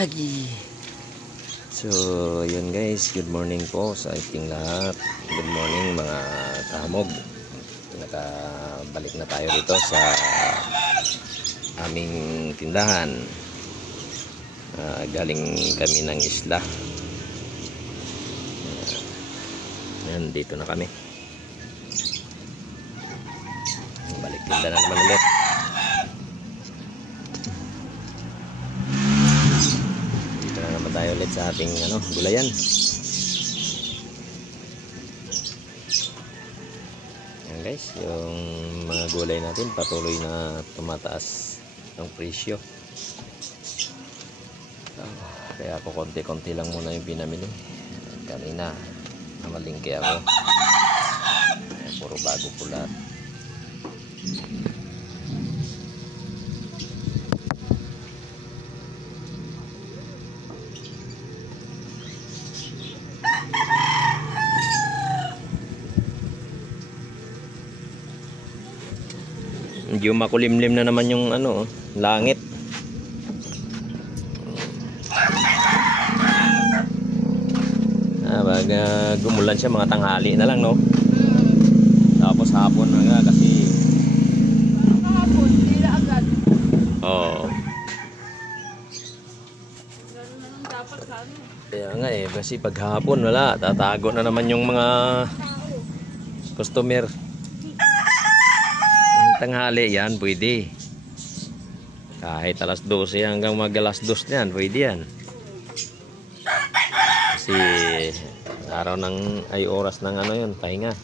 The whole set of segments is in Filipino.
lagi. So, yun guys, good morning po sa ating lahat. Good morning mga kahamog. Nakabalik na tayo dito sa aming tindahan. Galing kami ng isla. Ayan, dito na kami. Balik tinda na naman ulit. Dito na naman tayo ulit sa ating gulayan. Ayan guys, yung mga gulay natin patuloy na tumataas ng presyo. Kaya ako konti-konti lang muna yung pinamili. Kanina namalingki ako. Puro bago pula. Medyo makulimlim na naman yung langit. Baga gumulan siya mga tanghali na lang, no? Tapos hapon na kasi hapon, hindi na agad. Oo. Gano'n na lang dapat sana. Kaya nga kasi pag hapon wala, tatago na naman yung mga customer. Tanghali yan, pwede. Kahit alas 12 hanggang mag alas 2 yan, pwede yan. Kasi araw ay oras ng yun, pahinga.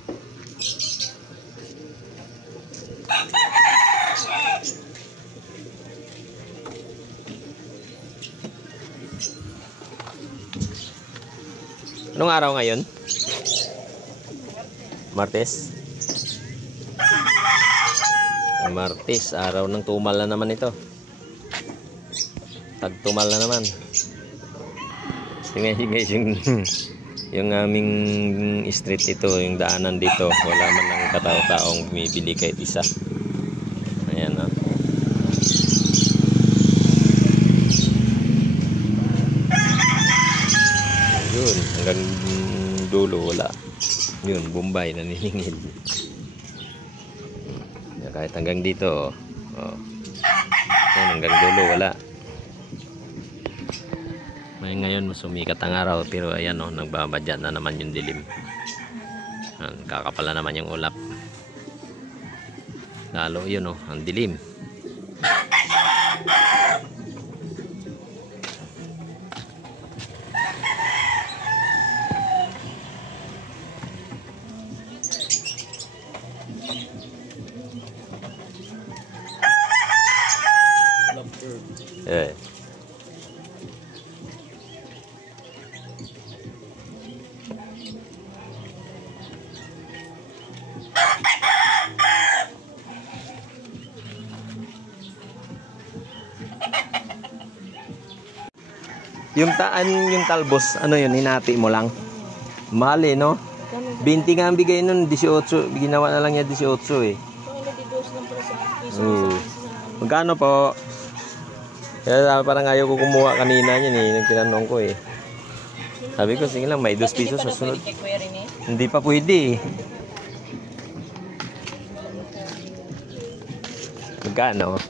Anong araw ngayon? Martes? Martes, araw ng tumal na naman ito. Tagtumal na naman. Tingnan guys yung aming street ito, yung daanan dito, wala man lang katao-taong bumibili kahit isa. Ayan, no? Yun, hanggang dulo wala. Yun, Bombay naniningil. Kahit hanggang dito, hanggang dulo wala. Ngayon sumikat ang araw, pero ayan nagbabadya na naman yung dilim. Kakapala naman yung ulap. Lalo yun ang dilim. Yung talbos, yun, hinati mo lang. Mahal no? 20 nga ang bigay nun, 18. Ginawa na lang niya 18 eh. Magkano po? Kaya parang ayaw ko kumuha kanina niyan eh. Nagtinanong ko eh. Sabi ko, sige lang, may 2 piso sa sunod. Hindi pa pwede eh. Magkano?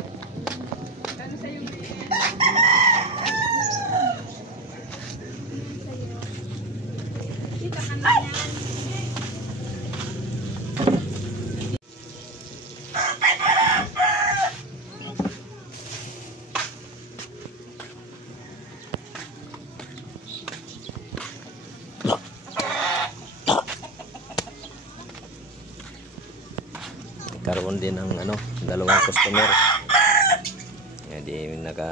Karoon din ng dalawang customer. Di naka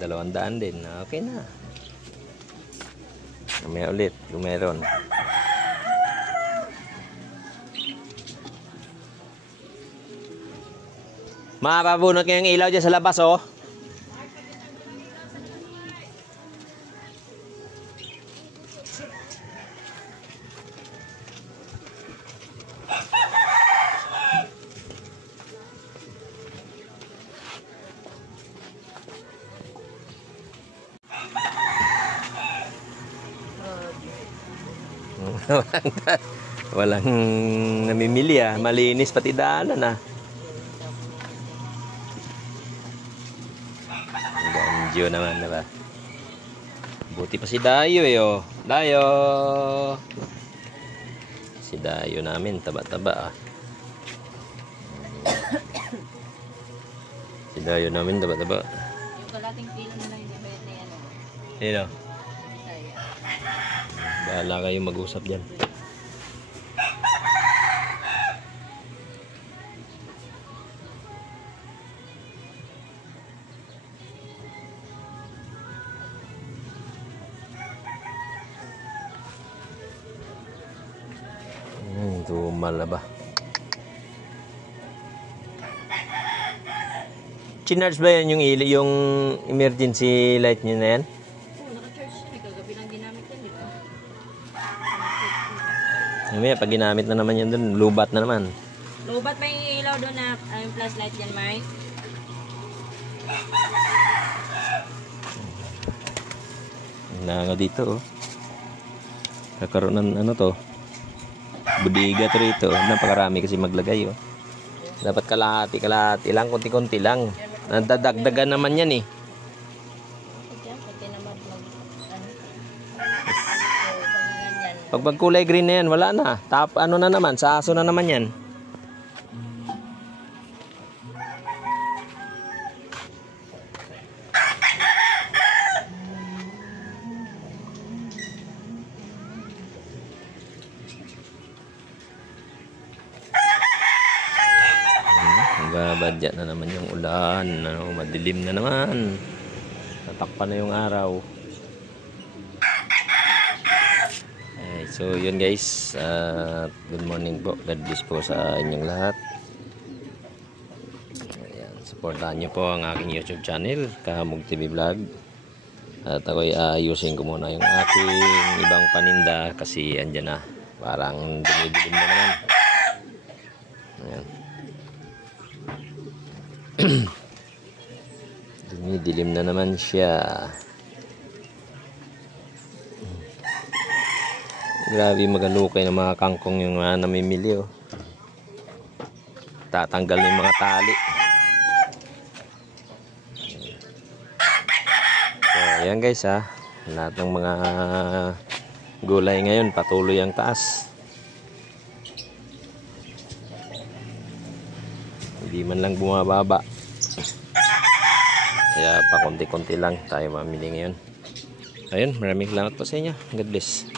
200 din. Okay na. May ulit kung meron. Mapabunot ngayong ilaw dyan sa labas, oh. Walang namimili malinis pati daanan Ganjo naman, diba? Buti pa si Dayo oh. Dayo! Si Dayo namin, taba-taba Si Dayo namin, taba-taba. Yung kalating kilo na lang yung bayad na yan. Sino? Saya. Bahala kayo mag-usap dyan. Tumal na ba? Chinarge ba yan yung emergency light nyo na yan? Oo, naka-charge siya. Kagabi lang ginamit yan, di ba? Mamaya, pag ginamit na naman yan dun, lubat na naman. Lubat pa yung ilaw doon na yung flashlight yan, Mike. Na dito oh. Kakaroon ng ano to. Budiga to rito. Napakarami kasi maglagay oh. Dapat kalahati lang, konti-konti lang. Nadadagdagan naman yan eh. Pati naman Pag magkulay green na yan, wala na. Ano na naman, sa aso na naman yan. Babadya na naman yung ulan, madilim na naman. Tatakpan na yung araw. So yun guys, good morning po. God bless po sa inyong lahat. Ayan, supportahan nyo po ang aking YouTube channel, Kahamog TV Vlog. At ako'y ayusin ko muna yung aking ibang paninda kasi andyan na, parang dumidilim na naman. Ayan. Dumidilim na naman siya. Grabe magalukay ng mga kangkong yung namimili oh. Tatanggal na yung mga tali. So ayan guys lahat ng mga gulay ngayon patuloy ang taas. Hindi man lang bumababa. Kaya pa konti-konti lang tayo mamili ngayon. Ayun, maraming salamat po sa inyo. God bless.